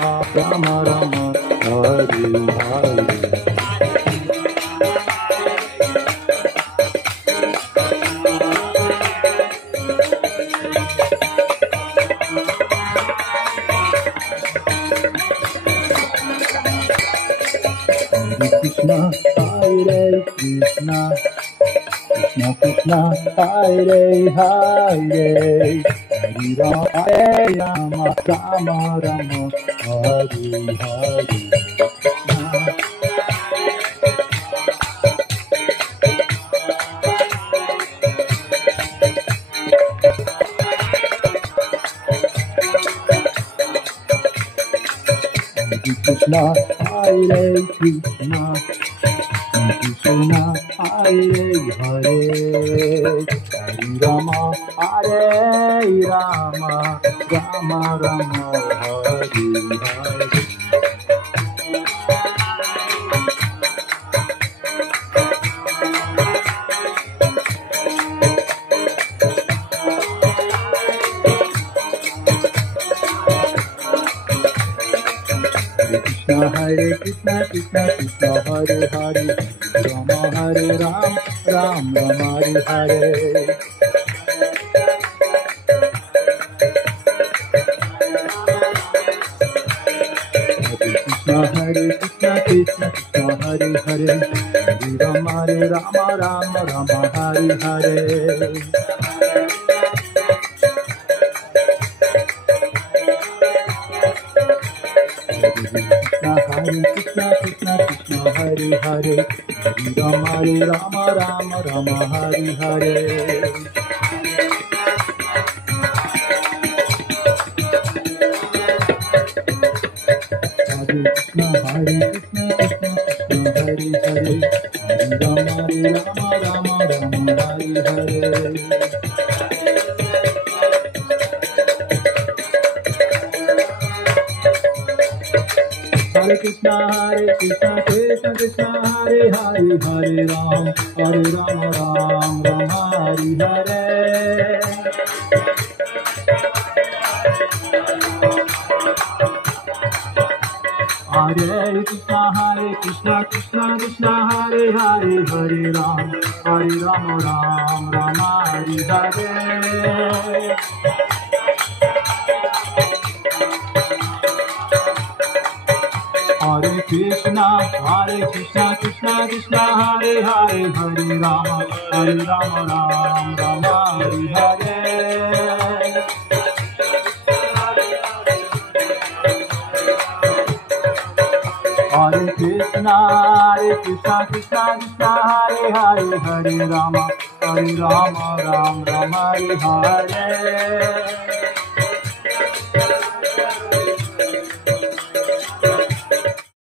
Rama Rama Hare Hare. Krishna, Hare Krishna, Krishna Krishna, Hare Hare, Hare Rama, Rama Rama, Hare Hare. Krishna, Hare Krishna, Krishna, Hare Hare, Hare Rama, Hare Rama, Rama Rama, Hare Hare. Krishna, Hare Krishna, Krishna Krishna, Hare Hare, Rama Hare Ram, Ram Rama Hare Hare. Hare Krishna, Krishna Krishna, Hare Hare, Hare Rama Hare Rama, Rama Rama Hare Hare. Hare Krishna, Krishna Krishna, Hare Hare, Hare Rama Rama, Rama Hare Hare. Hare Krishna, Krishna Krishna, Hare Hare, Hare Rama Rama, Rama Hare Hare. Hare Krishna, Krishna Krishna, Hare Hare, Hare Ram, Ram Hare Hare. Hare Krishna, Krishna Krishna, Hare Hare, Hare Ram, Ram Hare Hare. Hare Krishna, Krishna Krishna, Hare Hare, Hare Rama, Ram Hare Hare. Hare Krishna, Krishna Hare Hare, Hare Rama, Ram Hare Hare.